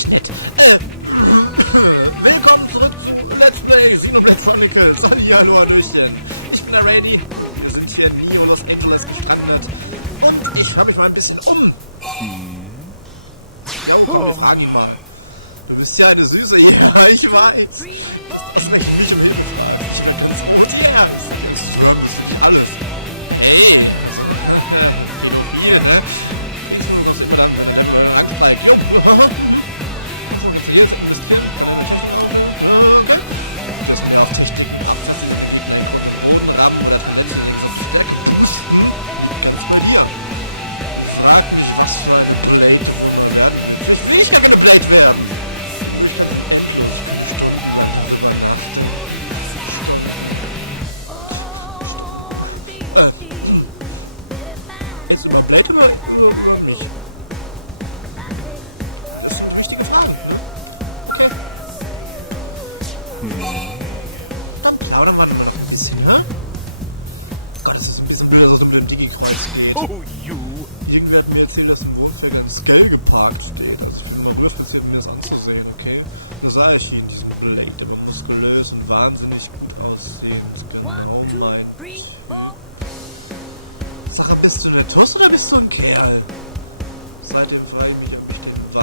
Shit. Willkommen zurück zu Let's Play XENOBLADE CHRONICLEs. Ja, du Hallöchen. Ich bin der Ready. Wir sind hier in Los Angeles gestrandet. Und ich habe mich mal ein bisschen rollen. Oh. Du bist ja eine süße Ihre, ich weiß. Was eigentlich nicht will. Ich habe das gut hier. Das ist wirklich alles. Ihre. Oh, you! Irgendwer hat mir erzählt, dass ein Wohnwagen in Scale geparkt steht. Ich will nur bloß das hinten anzusehen, okay? Das Archiv, das unbedingt immer muskulös und wahnsinnig gut aussehend. Sag, bist du eine Tuss oder bist du ein Kerl? Seid ihr frei, mich auf bestimmten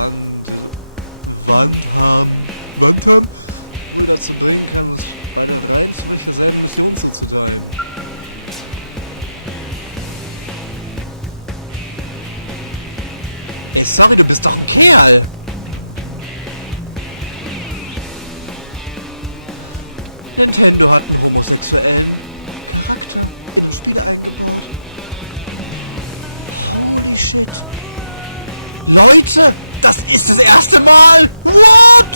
Wand haben? Bitte? Dazu bringen kann, was ich meine Leidenschaft selbst zu sein. Sag, du bist doch ein Kerl! Nintendo an homosexuell. Shit. Leute, das ist das erste Mal! What?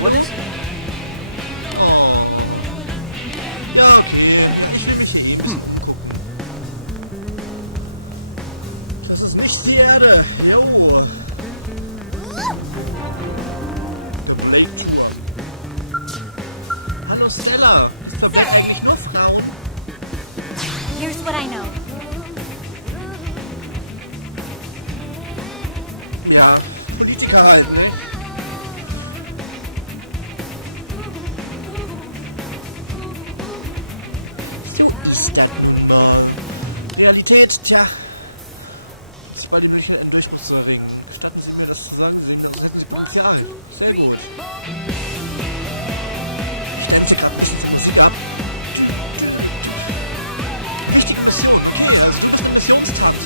What is it? Ja, okay. Ich will mich hier irgendwie. Das ist nicht die Erde. Jo. Hallo Stella. Ist doch eigentlich nur Frauen. Here's what I know. Ja, Politiker halt. So ist dann. Realität, tja. Ich wollte durch einen Durchbruch zu erregen. Gestatten Sie mir das zu sagen. Sie das jetzt. Ja, sehr gut. Ich nenne sogar nicht sogar. Wichtige Mission. Missionstakt.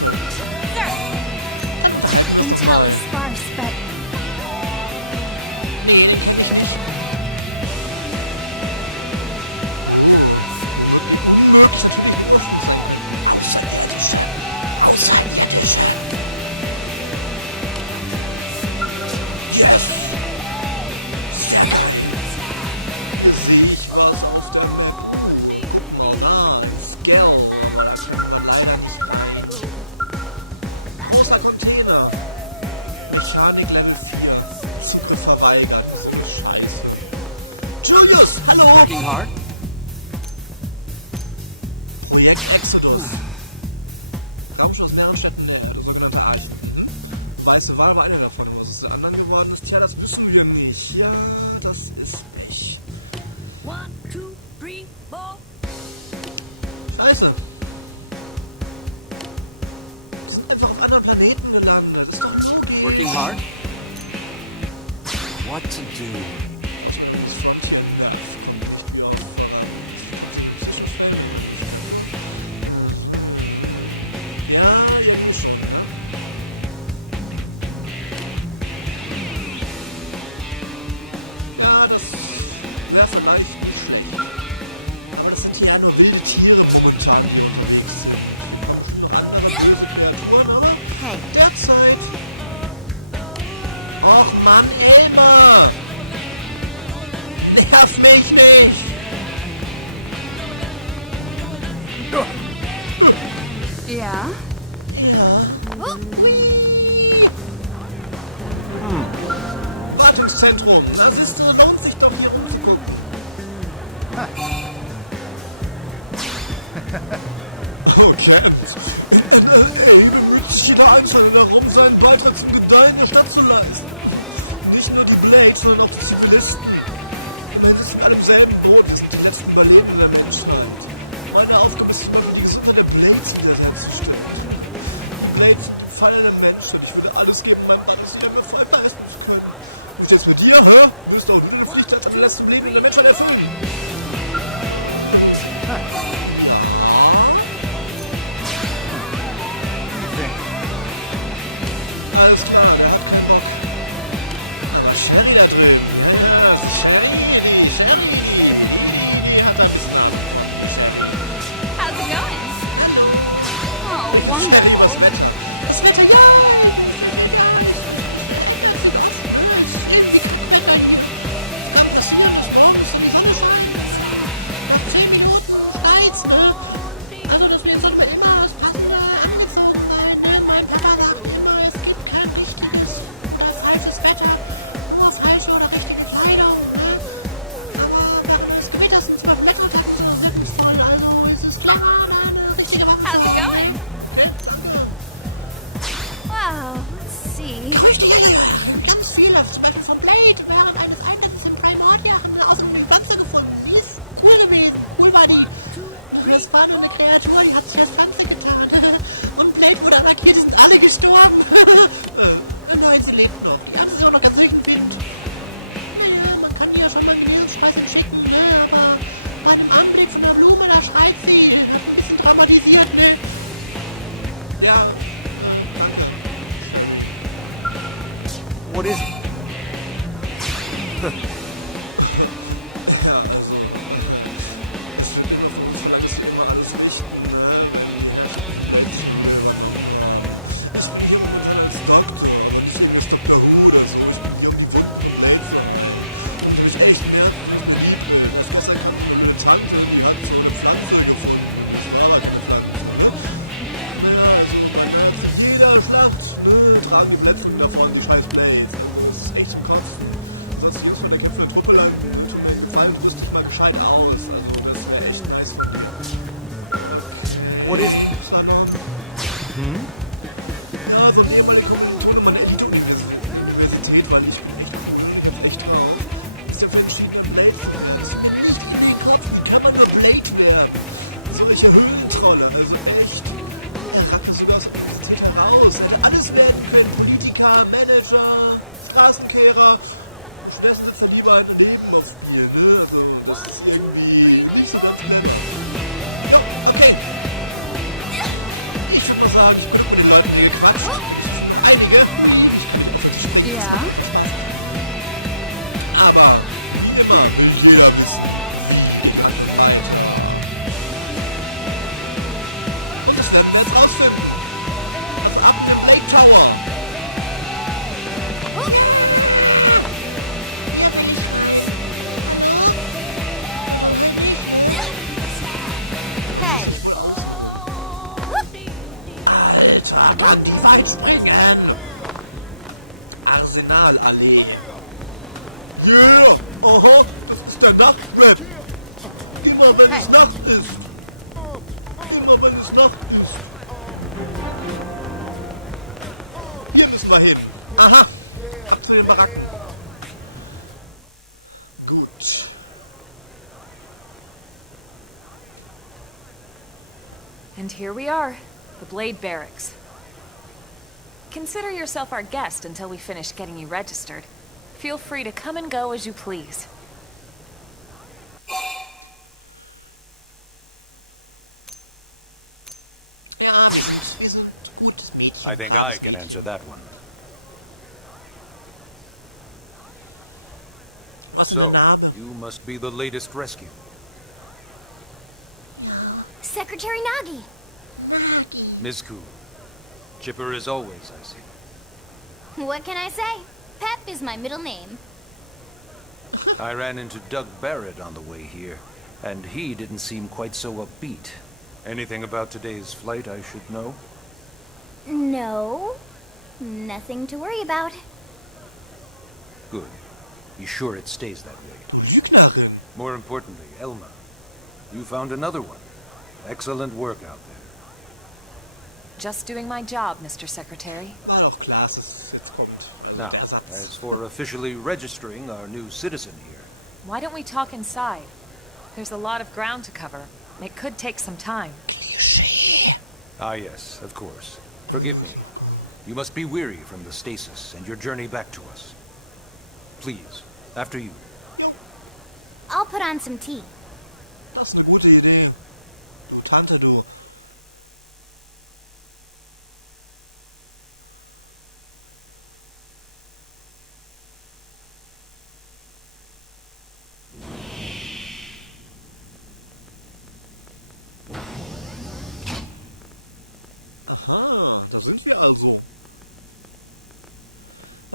Intel is sparse, but Working hard? Projekt Exodus. Kampfschuss mehrere Schippenhälter, sogenannte Archen. Weiße Wahlweide davon, was es dann angeworden ist. Tja, das bist du nicht. Ja, das ist ich. Scheiße. Du bist einfach auf anderen Planeten gelandet. Das ist doch nicht okay. Working hard? What to do? hey, ja? Wartungszentrum, das ist lohnt sich doch hier zu gucken. Okay. How's it going? Wow, let's see. Ganz viel auf das Wetter vom Blade. Während eines Einsatzes in Primordiachen aus dem Pflanze gefunden. Die ist cool gewesen. Cool war die. Das war nur eine Kreatur, die hat sich als Pflanze getan. Und Blade wurde attackiert, ist alle gestorben. Eine neue Selektion noch. Die hat sich auch noch ganz gefilmt. Man kann die ja schon mal Speisen schicken, aber beim Anblick von der Blume, da schreit sie. Ist traumatisiert, ne? Ja. What is it? What is it? Ja. Hey. Kann die weit springen? Arsenalallee. Yeah! Aha! Das ist der Nachtbett! Immer wenn Hey. es Nacht ist! Immer wenn es Nacht ist! Hier müssen wir hin! Aha! Habt ihr den Baracken? Gut. And here we are, the Blade Barracks. Consider yourself our guest until we finish getting you registered. Feel free to come and go as you please. Ja, wir sind ein gutes Mädchen. I think I can answer that one. So, you must be the latest rescue. Secretary Nagi. Ms. Koo. Chipper as always, I see. What can I say? Pep is my middle name. I ran into Doug Barrett on the way here, and he didn't seem quite so upbeat. Anything about today's flight I should know? No. Nothing to worry about. Good. Be sure it stays that way. More importantly, Elma, you found another one. Excellent work out there. Just doing my job, Mr. Secretary. Auf Glas ist jetzt gut. Now, as for officially registering our new citizen here, Why don't we talk inside? There's a lot of ground to cover. It could take some time. Ah yes, of course. Forgive me. You must be weary from the stasis and your journey back to us. Please, after you. I'll put on some tea. Das ist eine gute Idee. Du Tante, du.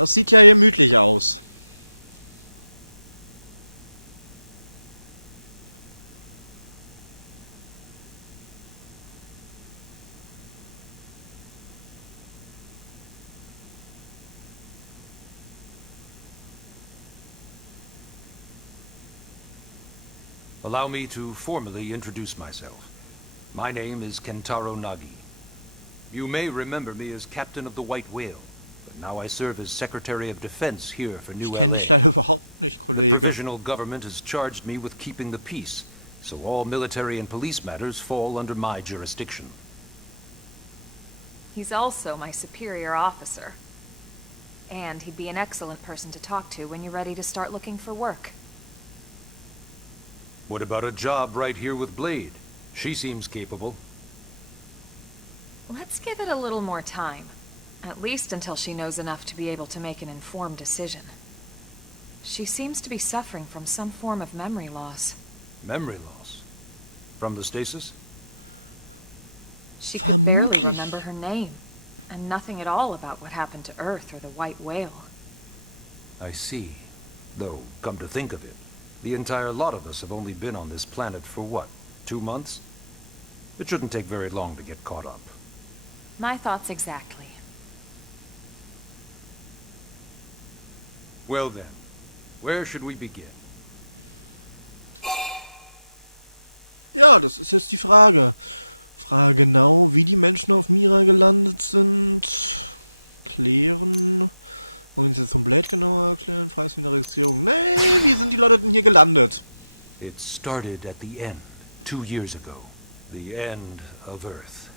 Das sieht ja gemütlich aus. Allow me to formally introduce myself. My name is Kentaro Nagi. You may remember me as captain of the White Whale, but now I serve as Secretary of Defense here for New LA. The provisional government has charged me with keeping the peace, so all military and police matters fall under my jurisdiction. He's also my superior officer. And he'd be an excellent person to talk to when you're ready to start looking for work. What about a job right here with Blade? She seems capable. Let's give it a little more time. At least until she knows enough to be able to make an informed decision. She seems to be suffering from some form of memory loss. Memory loss? From the stasis? She could barely remember her name, and nothing at all about what happened to Earth or the White Whale. I see. Though, come to think of it, the entire lot of us have only been on this planet for what, 2 months? It shouldn't take very long to get caught up. My thoughts exactly. Well then, where should we begin? Ja, das ist jetzt die Frage. Frage genau, wie die Menschen auf Mira gelandet sind. Ich lebe. Und ist jetzt so blöd genug? Vielleicht wieder Reaktion. Hey, wie sind die Leute hier gelandet? It started at the end, 2 years ago. The end of Earth.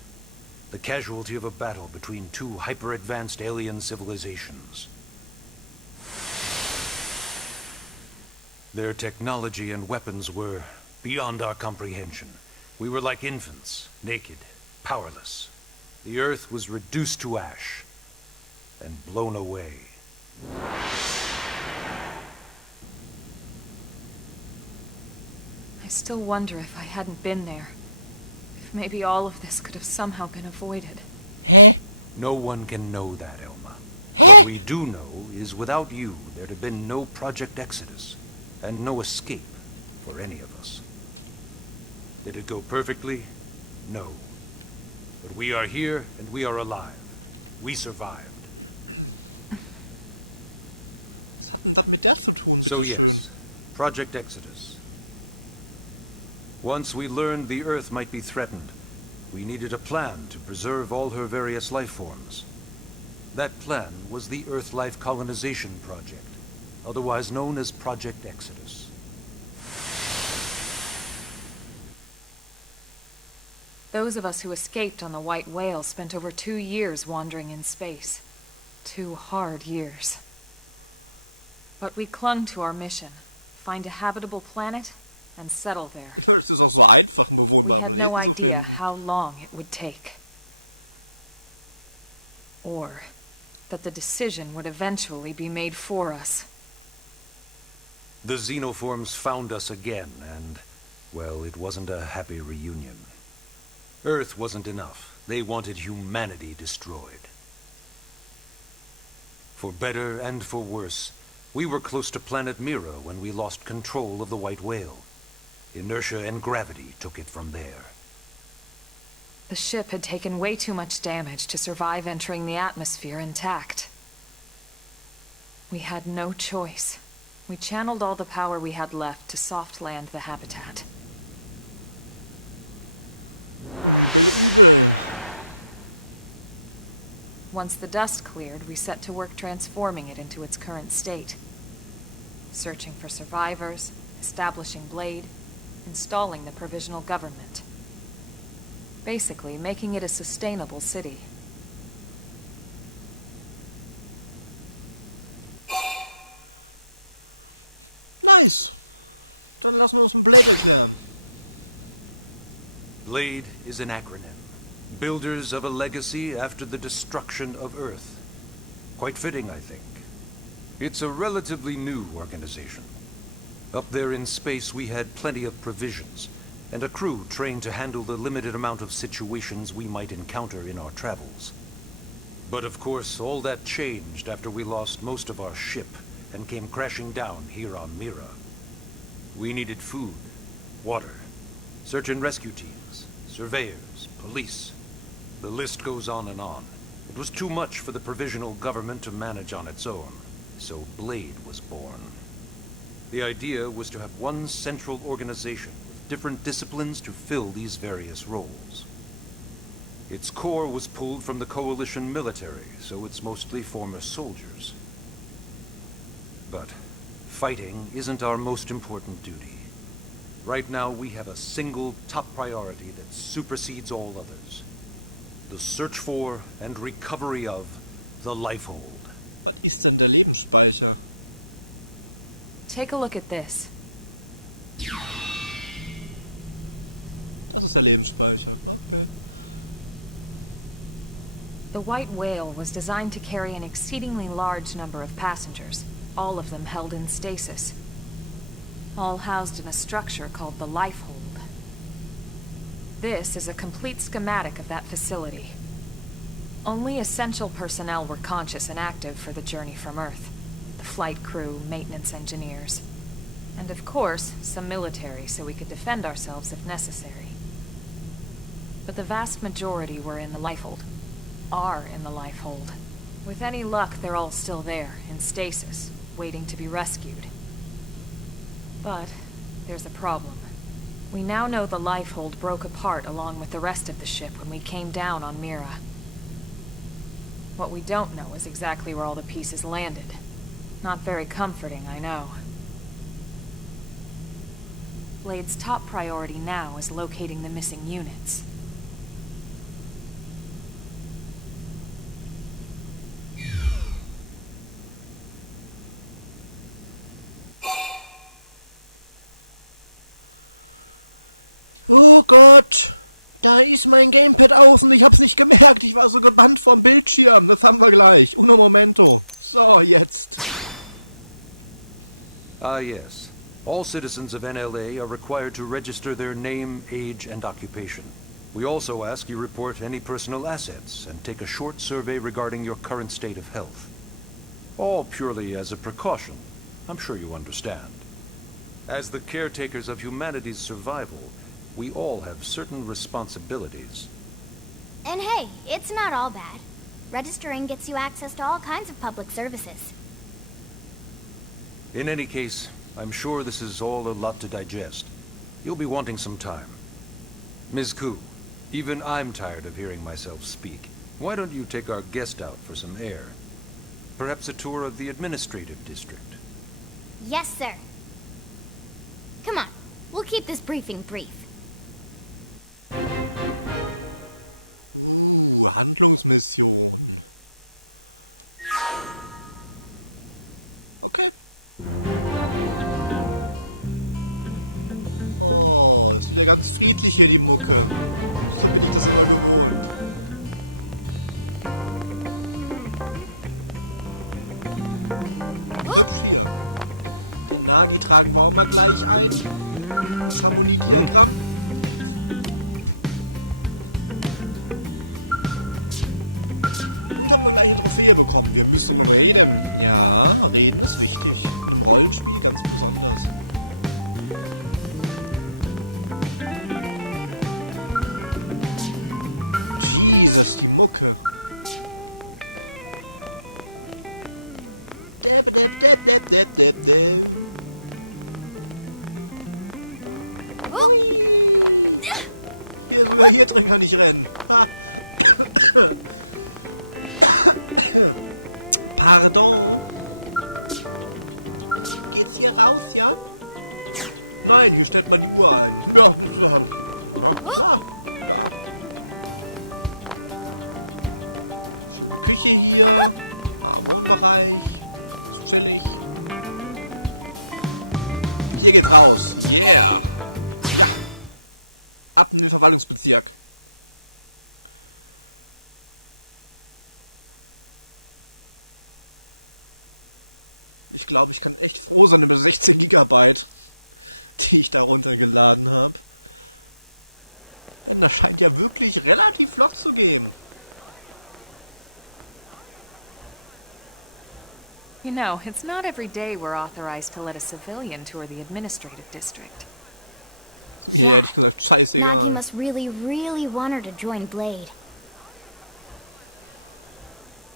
The casualty of a battle between 2 hyper-advanced alien civilizations. Their technology and weapons were beyond our comprehension. We were like infants, naked, powerless. The Earth was reduced to ash and blown away. I still wonder if I hadn't been there. If maybe all of this could have somehow been avoided. No one can know that, Elma. What we do know is without you, there'd have been no Project Exodus, and no escape for any of us. Did it go perfectly? No. But we are here, and we are alive. We survived. So yes, Project Exodus. Once we learned the Earth might be threatened, we needed a plan to preserve all her various life forms. That plan was the Earth Life Colonization Project, otherwise known as Project Exodus. Those of us who escaped on the White Whale spent over 2 years wandering in space. 2 hard years. But we clung to our mission, find a habitable planet and settle there. We had no idea how long it would take. Or that the decision would eventually be made for us. The xenoforms found us again, and, well, it wasn't a happy reunion. Earth wasn't enough. They wanted humanity destroyed. For better and for worse, we were close to planet Mira when we lost control of the White Whale. Inertia and gravity took it from there. The ship had taken way too much damage to survive entering the atmosphere intact. We had no choice. We channeled all the power we had left to soft land the habitat. Once the dust cleared, we set to work transforming it into its current state. Searching for survivors, establishing Blade, installing the provisional government. Basically, making it a sustainable city. Nice. Dann lassen wir uns ein Blade stellen. Blade is an acronym. Builders of a legacy after the destruction of Earth. Quite fitting, I think. It's a relatively new organization. Up there in space, we had plenty of provisions, and a crew trained to handle the limited amount of situations we might encounter in our travels. But of course, all that changed after we lost most of our ship and came crashing down here on Mira. We needed food, water, search and rescue teams, surveyors, police. The list goes on and on. It was too much for the provisional government to manage on its own, so Blade was born. The idea was to have one central organization with different disciplines to fill these various roles. Its core was pulled from the Coalition military, so it's mostly former soldiers. But fighting isn't our most important duty. Right now, we have a single top priority that supersedes all others. The search for and recovery of the Lifehold. Was ist denn der Lebensspeicher? Take a look at this. Das ist der Lebensspeicher. Okay. The White Whale was designed to carry an exceedingly large number of passengers, all of them held in stasis. All housed in a structure called the Lifehold. This is a complete schematic of that facility. Only essential personnel were conscious and active for the journey from Earth. The flight crew, maintenance engineers. And of course, some military so we could defend ourselves if necessary. But the vast majority were in the Lifehold. Are in the Lifehold. With any luck, they're all still there, in stasis, waiting to be rescued. But there's a problem. We now know the Lifehold broke apart along with the rest of the ship when we came down on Mira. What we don't know is exactly where all the pieces landed. Not very comforting, I know. Blade's top priority now is locating the missing units. Oh Gott! Da ist mein Gamepad aus und ich hab's nicht gemerkt. Ich war so gebannt vom Bildschirm. Das haben wir gleich. Uno momento. So, jetzt. Ah, yes. All citizens of NLA are required to register their name, age, and occupation. We also ask you report any personal assets and take a short survey regarding your current state of health. All purely as a precaution. I'm sure you understand. As the caretakers of humanity's survival, we all have certain responsibilities. And hey, it's not all bad. Registering gets you access to all kinds of public services. In any case, I'm sure this is all a lot to digest. You'll be wanting some time. Ms. Koo, even I'm tired of hearing myself speak. Why don't you take our guest out for some air? Perhaps a tour of the administrative district. Yes, sir. Come on, we'll keep this briefing brief. Handlungsmission. Okay. Oh, ist ja ganz friedlich hier die Mucke. So bin ich das immer gewohnt. Na, die tragen wir auch mal gleich ein. Harmonieprogramm. Hier drin kann ich rennen. Pardon. Geht's hier raus, ja? Nein, hier stellt man die Uhr ein. Ja, Küche hier. Bereich. Chillig. Hier geht's raus. Yeah. Ab in den Verwaltungsbezirk. Ich glaube, ich kann echt froh sein über 16 Gigabyte, die ich da runtergeladen habe. Das scheint ja wirklich relativ flott zu gehen. You know, it's not every day we're authorized to let a civilian tour the administrative district. Yeah. Scheiße. Nagi must really, really want her to join Blade.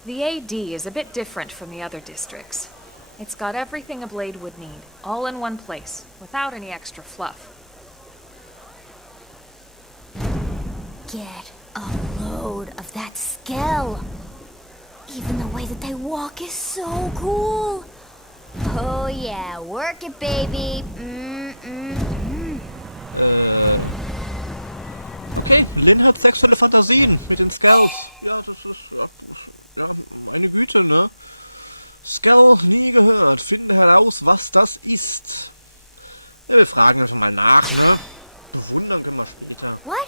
The AD is a bit different from the other districts. It's got everything a Blade would need, all in one place, without any extra fluff. Get a load of that skill. Even the way that they walk is so cool. Oh yeah, work it, baby. Okay, Lynn hat sexuelle Fantasien mit den Scouts. Ja, das ist... Ja, meine Güte, ne? Scout, nie gehört. Finden heraus, was das ist. Ja, wir fragen einfach mal nach, ne? Wundern wir mal später. What?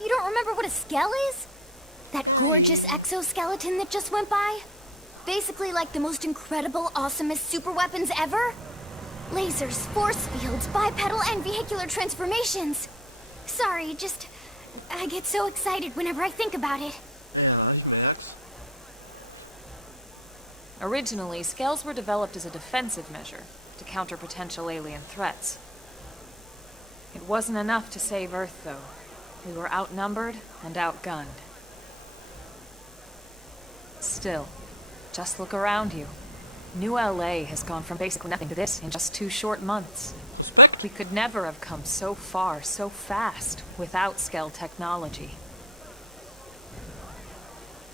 You don't remember what a skell is? That gorgeous exoskeleton that just went by? Basically like the most incredible, awesomest super weapons ever? Lasers, force fields, bipedal and vehicular transformations. Sorry, just... I get so excited whenever I think about it. Originally, scales were developed as a defensive measure to counter potential alien threats. It wasn't enough to save Earth, though. We were outnumbered and outgunned. Still, just look around you. New LA has gone from basically nothing to this in just 2 short months. We could never have come so far, so fast, without Skell technology.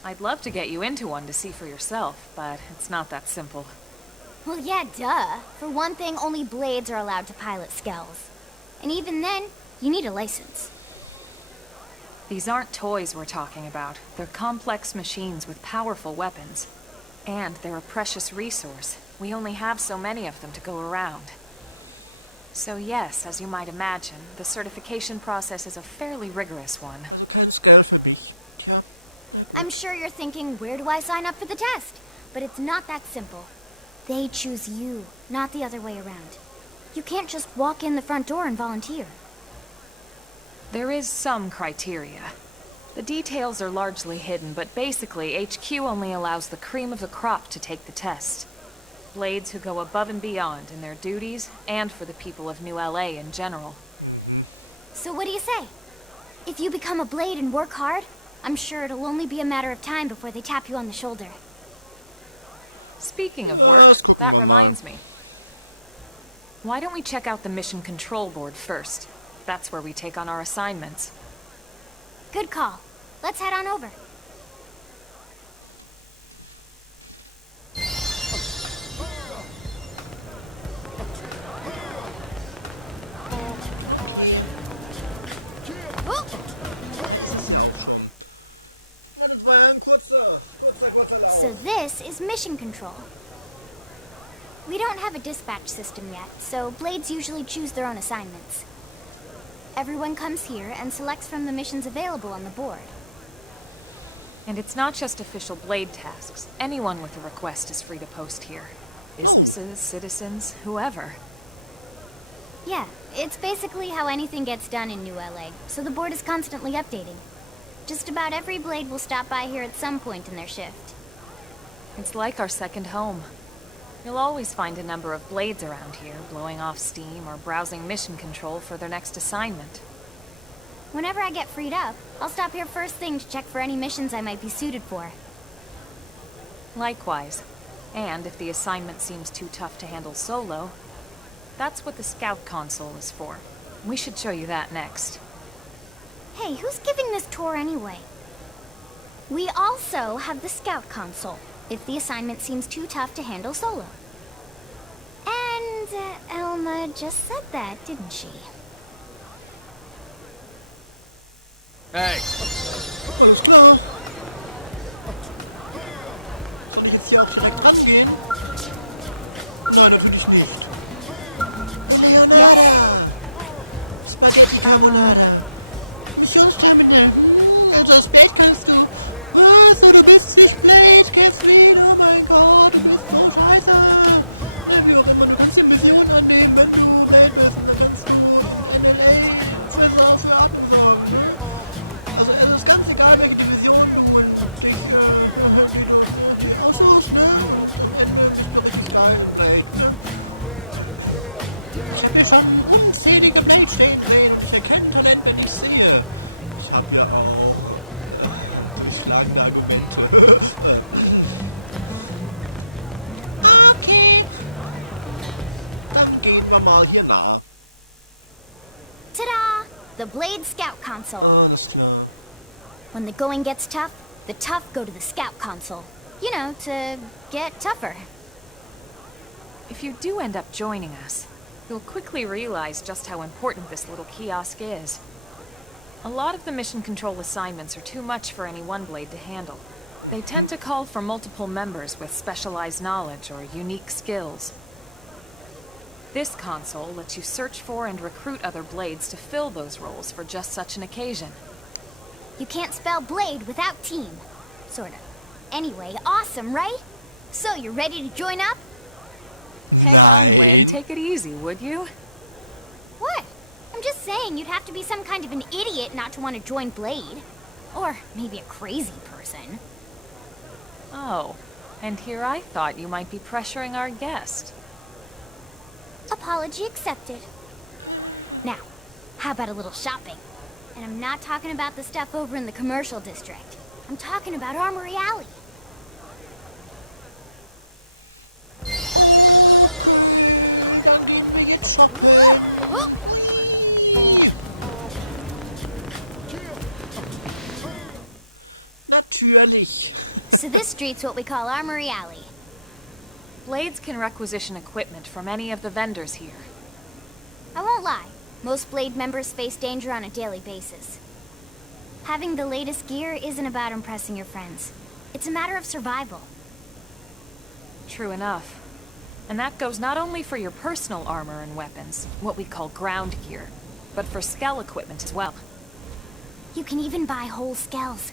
I'd love to get you into one to see for yourself, but it's not that simple. Well, yeah, duh. For one thing, only Blades are allowed to pilot skells. And even then, you need a license. These aren't toys we're talking about. They're complex machines with powerful weapons. And they're a precious resource. We only have so many of them to go around. So yes, as you might imagine, the certification process is a fairly rigorous one. Kein Scout für mich. Tja. I'm sure you're thinking, where do I sign up for the test? But it's not that simple. They choose you, not the other way around. You can't just walk in the front door and volunteer. There is some criteria. The details are largely hidden, but basically, HQ only allows the cream of the crop to take the test. Blades who go above and beyond in their duties, and for the people of New LA in general. So what do you say? If you become a Blade and work hard, I'm sure it'll only be a matter of time before they tap you on the shoulder. Speaking of work, that reminds me. Why don't we check out the Mission Control Board first? That's where we take on our assignments. Good call. Let's head on over. So this is mission control. We don't have a dispatch system yet, so Blades usually choose their own assignments. Everyone comes here and selects from the missions available on the board. And it's not just official Blade tasks. Anyone with a request is free to post here. Businesses, citizens, whoever. Yeah, it's basically how anything gets done in New LA, so the board is constantly updating. Just about every Blade will stop by here at some point in their shift. It's like our second home. You'll always find a number of Blades around here, blowing off steam or browsing mission control for their next assignment. Whenever I get freed up, I'll stop here first thing to check for any missions I might be suited for. Likewise. And if the assignment seems too tough to handle solo, that's what the Scout console is for. We should show you that next. Hey, who's giving this tour anyway? We also have the Scout console, if the assignment seems too tough to handle solo. And Elma just said that, didn't she? Hey! Soll ich jetzt hier auch direkt rangehen? Nein, natürlich nicht. Yes. Was bei Missionsstein mit dem das Bild kannst du. So, du bist nicht Blade, geht's wieder, oh mein Gott, das ist scheiße. Bleib mir auch immer, du kannst die Mission annehmen, wenn du lebst, wenn du lebst. Wenn du lebst, das ist für abgefahren. Also, the Blade Scout Console. When the going gets tough, the tough go to the Scout Console. You know, to get tougher. If you do end up joining us, you'll quickly realize just how important this little kiosk is. A lot of the mission control assignments are too much for any one blade to handle. They tend to call for multiple members with specialized knowledge or unique skills. This console lets you search for and recruit other blades to fill those roles for just such an occasion. You can't spell blade without team. Sorta. Anyway, awesome, right? So, you ready to join up? Hang on, Lynn. Take it easy, would you? What? I'm just saying you'd have to be some kind of an idiot not to want to join Blade. Or maybe a crazy person. Oh, and here I thought you might be pressuring our guest. Apology accepted. Now, how about a little shopping? And I'm not talking about the stuff over in the commercial district. I'm talking about Armory Alley. Whoop. Natürlich. So this street's what we call Armory Alley. Blades can requisition equipment from any of the vendors here. I won't lie, most Blade members face danger on a daily basis. Having the latest gear isn't about impressing your friends. It's a matter of survival. True enough. And that goes not only for your personal armor and weapons, what we call ground gear, but for skell equipment as well. You can even buy whole skells.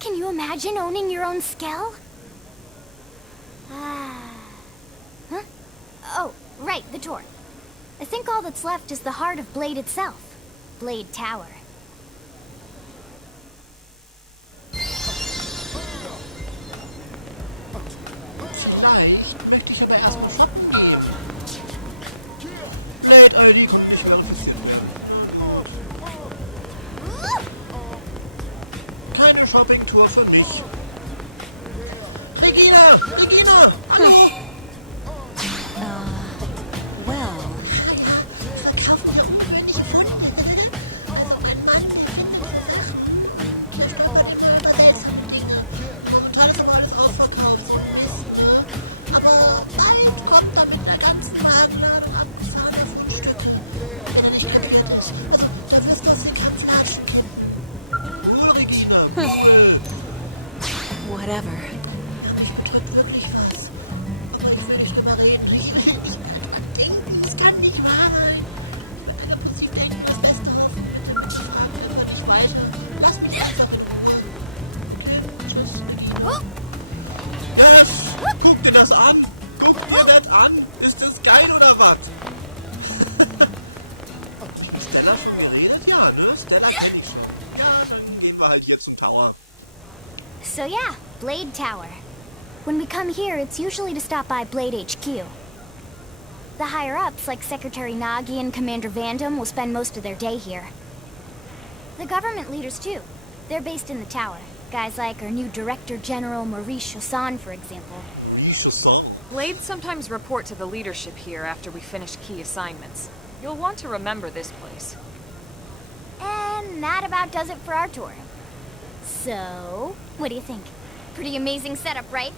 Can you imagine owning your own skell? Huh? Oh, right, the door. I think all that's left is the heart of Blade itself. Blade Tower. Vielleicht möchte ich aber erst mal shoppen gehen. Blade ID kommt mich mal interessieren. Keine Shoppingtour für mich. Regina! Hallo! Well, Verkaufen wir auf König von. Also ein Mann, nicht über die verletzten Dinge. Momentan ist aber alles ausverkauft. So Mist. Aber bald kommt da mit einer ganzen Ladenlade abgefahrene Fundstücke. Wenn ihr nicht kapiert ist, dann wisst ihr, was ihr ganz falsch. Wohl, Regina. whatever. Ich betäube wirklich was. Aber ich will nicht drüber reden. Ich kann nicht mehr dran denken. Es kann nicht wahr sein. Ich bin depressiv denken, das Beste hoffen. Ich frage einfach nicht weiter. Lass mich nicht damit. Okay, tschüss, Regina. Yes! Guck dir das an! Guck dir das an! Ist das geil oder was? Stella schon geredet? Ja, ne? Stella kenn ich. Ja, dann gehen wir halt hier zum Tower. So yeah, Blade Tower. When we come here, it's usually to stop by Blade HQ. The higher-ups, like Secretary Nagi and Commander Vandam, will spend most of their day here. The government leaders, too. They're based in the tower. Guys like our new Director General Maurice Chassan, for example. Blades sometimes report to the leadership here after we finish key assignments. You'll want to remember this place. And that about does it for our tour. So, what do you think? Pretty amazing setup, right?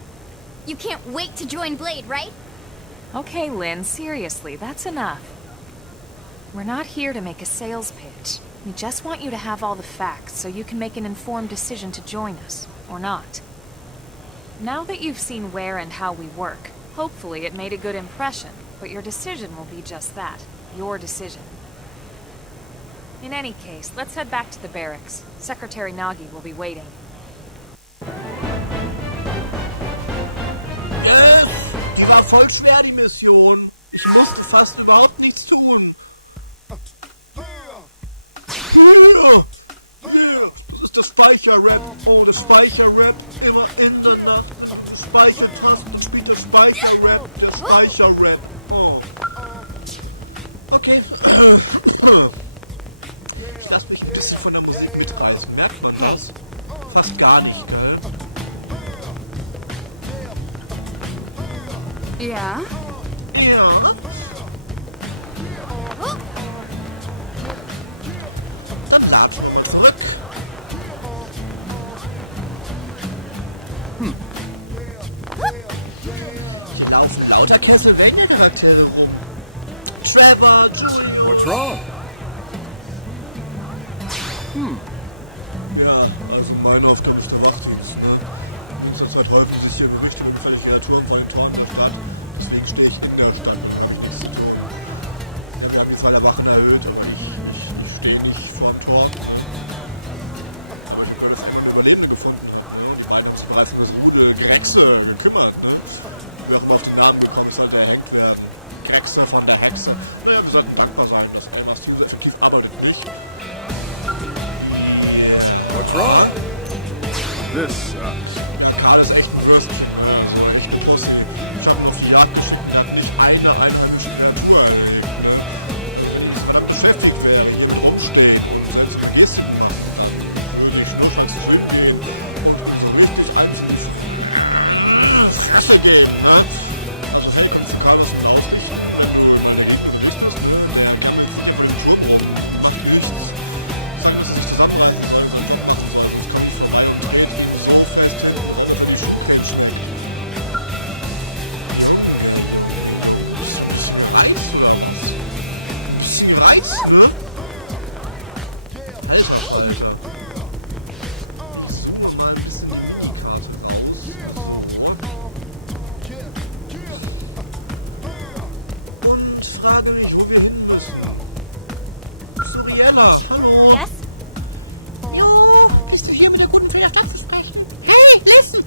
You can't wait to join Blade, right? Okay, Lynn, seriously, that's enough. We're not here to make a sales pitch. We just want you to have all the facts so you can make an informed decision to join us, or not. Now that you've seen where and how we work, hopefully it made a good impression, but your decision will be just that, your decision. In any case, let's head back to the barracks. Secretary Nagi will be waiting. Die war voll schwer, die Mission. Ich musste fast überhaupt nichts tun. Das ist das Speicherrap. Ohne Speicherrap immer hintereinander. Speichertasten spielt das Speicherrap. Der Speicherrap. Okay. Ich lass mich ein bisschen von der Musik mitreißen. Merkt man Hey. das? Fast gar nicht. Yeah? Dann Lauter Castlevania-Charaktere. Trevor, Johnny. What's wrong? Ja, also mein Ausgabe drauf. Das ist halt häufig das hier Gerücht über völlige Tor vor den Toren und dran. Deswegen stehe ich in der Stadt. Ich habe die Zahl der Wachen erhöht, aber ich stehe nicht vor dem Tor. Überlebende gefunden. Die beiden zum meisten um eine Hexe gekümmert. Ja, auf den Namen gekommen ist halt erhängt werden. Hexe von der Hexe. Naja, gesagt, dankbar sein müssen, denn das tut effektiv aber nicht. What's wrong? This sucks. Ja, gerade ist echt böse. Ich bin bloß, ich habe auf die Jagd geschickt, nicht eine Kreatur erleben. Dass man da beschäftigt werden, die hier rumstehen und selbst vergessen machen. Ich noch schon zu schön gehen. So richtig reinzuziehen. Das ist ja schon gegen, ne? Deswegen ist Carlos draußen. Yes? Jo, bist du hier mit der guten Fee der Stadt zu sprechen? Hey, listen!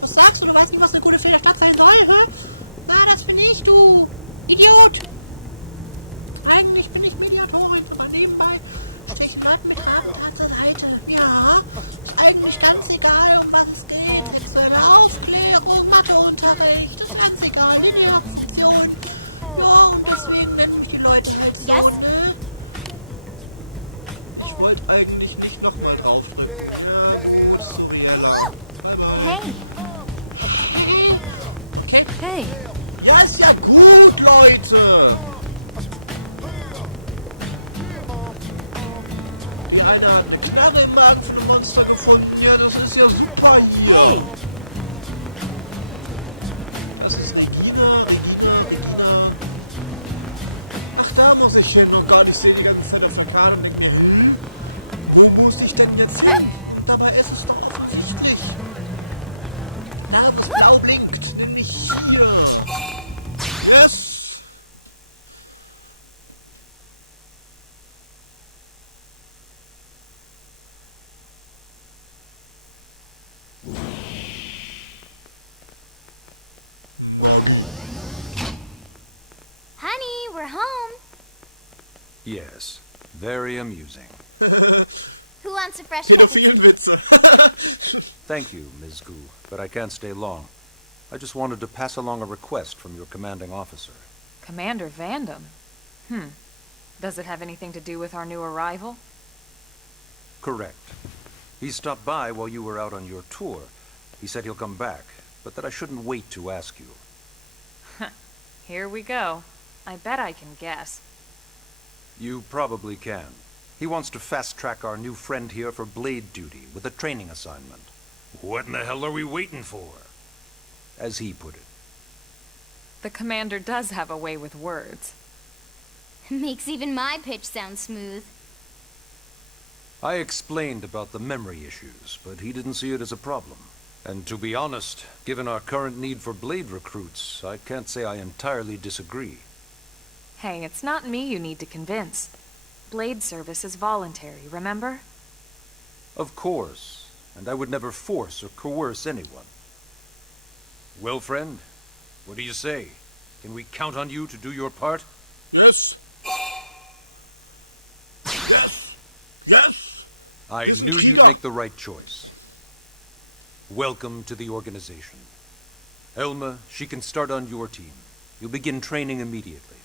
Was sagst du? Du weißt nicht, was eine gute Fee der Stadt sein soll, hä? Ah, das bin ich, du Idiot! Eigentlich bin ich Mediatorin, aber nebenbei stehe ich gerade mit meinem an der Seite. Ja, ist eigentlich ganz egal, um was es geht. Sexuelle Aufklärung, Matheunterricht, ist ganz egal, in der Opposition. Oh, deswegen nennen mich die Leute jetzt. Yes? Ich wollte eigentlich nicht nochmal draufdrücken. Hey. Hey. Ja, ist ja gut, Leute. Einer hat eine Knarre im Magen für ein Monster gefunden. Ja, das ist ja super. Hey. Das ist Regina. Ach, da muss ich hin. Oh Gott, ich sehe die ganze Zeit auf der Karte und denke mir, wo muss ich denn jetzt hin? Dabei ist es doch offensichtlich. Da, wo es blau blinkt, nämlich hier. Yes. Honey, we're home. Yes, very amusing. Who wants a fresh cup of tea? Thank you, Ms. Gu, but I can't stay long. I just wanted to pass along a request from your commanding officer. Commander Vandam? Does it have anything to do with our new arrival? Correct. He stopped by while you were out on your tour. He said he'll come back, but that I shouldn't wait to ask you. Here we go. I bet I can guess. You probably can. He wants to fast-track our new friend here for blade duty with a training assignment. What in the hell are we waiting for? As he put it. The commander does have a way with words. Makes even my pitch sound smooth. I explained about the memory issues, but he didn't see it as a problem. And to be honest, given our current need for blade recruits, I can't say I entirely disagree. Hey, it's not me you need to convince. Blade service is voluntary, remember? Of course, and I would never force or coerce anyone. Well, friend, what do you say? Can we count on you to do your part? Yes. Yes. I knew you'd make the right choice. Welcome to the organization. Elma, she can start on your team. You'll begin training immediately.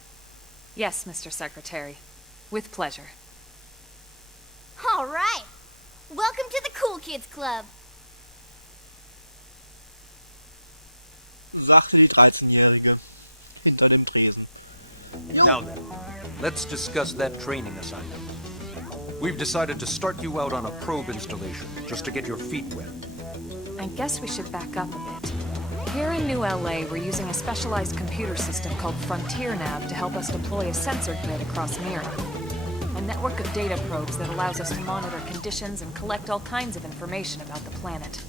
Yes, Mr. Secretary. With pleasure. All right. Welcome to the Cool Kids Club. Sagte die 13-Jährige hinter dem Tresen. Now then, let's discuss that training assignment. We've decided to start you out on a probe installation, just to get your feet wet. I guess we should back up a bit. Here in New LA, we're using a specialized computer system called Frontier Nav to help us deploy a sensor grid across Mira. A network of data probes that allows us to monitor conditions and collect all kinds of information about the planet.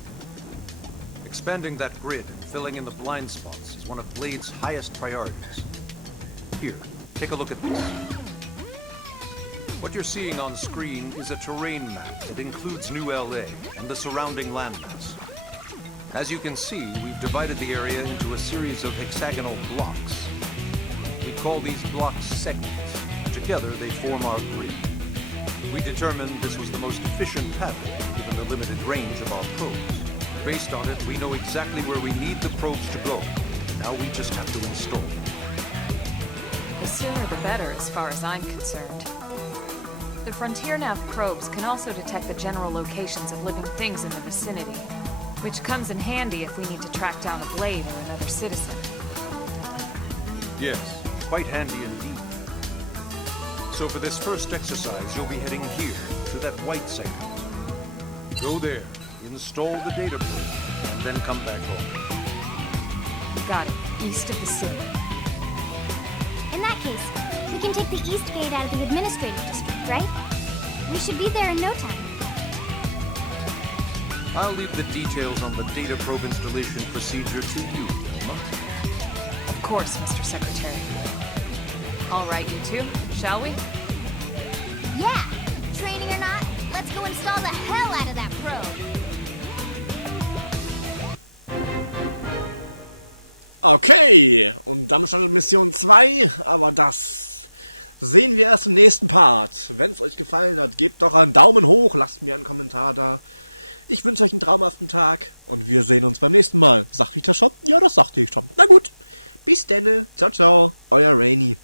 Expanding that grid and filling in the blind spots is one of Blade's highest priorities. Here, take a look at this. What you're seeing on screen is a terrain map that includes New LA and the surrounding landmass. As you can see, we've divided the area into a series of hexagonal blocks. We call these blocks segments. Together, they form our grid. We determined this was the most efficient pattern, given the limited range of our probes. Based on it, we know exactly where we need the probes to go. Now we just have to install them. The sooner the better, as far as I'm concerned. The Frontier Nav probes can also detect the general locations of living things in the vicinity, which comes in handy if we need to track down a Blade or another citizen. Yes, quite handy indeed. So for this first exercise, you'll be heading here, to that white segment. Go there, install the data probe, and then come back home. Got it. East of the city. In that case, we can take the east gate out of the administrative district, right? We should be there in no time. I'll leave the details on the data probe installation procedure to you, Wilma. Of course, Mr. Secretary. All right, you two, shall we? Yeah! Training or not, let's go install the hell out of that probe! Okay, dann schon Mission 2, aber das sehen wir erst im nächsten Part. Wenn es euch gefallen hat, gebt doch einen Daumen hoch, lasst mir einen Kommentar da. Ich wünsche euch einen traumhaften Tag und wir sehen uns beim nächsten Mal. Sagt ich das schon? Ja, das sagt ich schon. Na gut, bis dann, ciao, ciao, euer Rainy.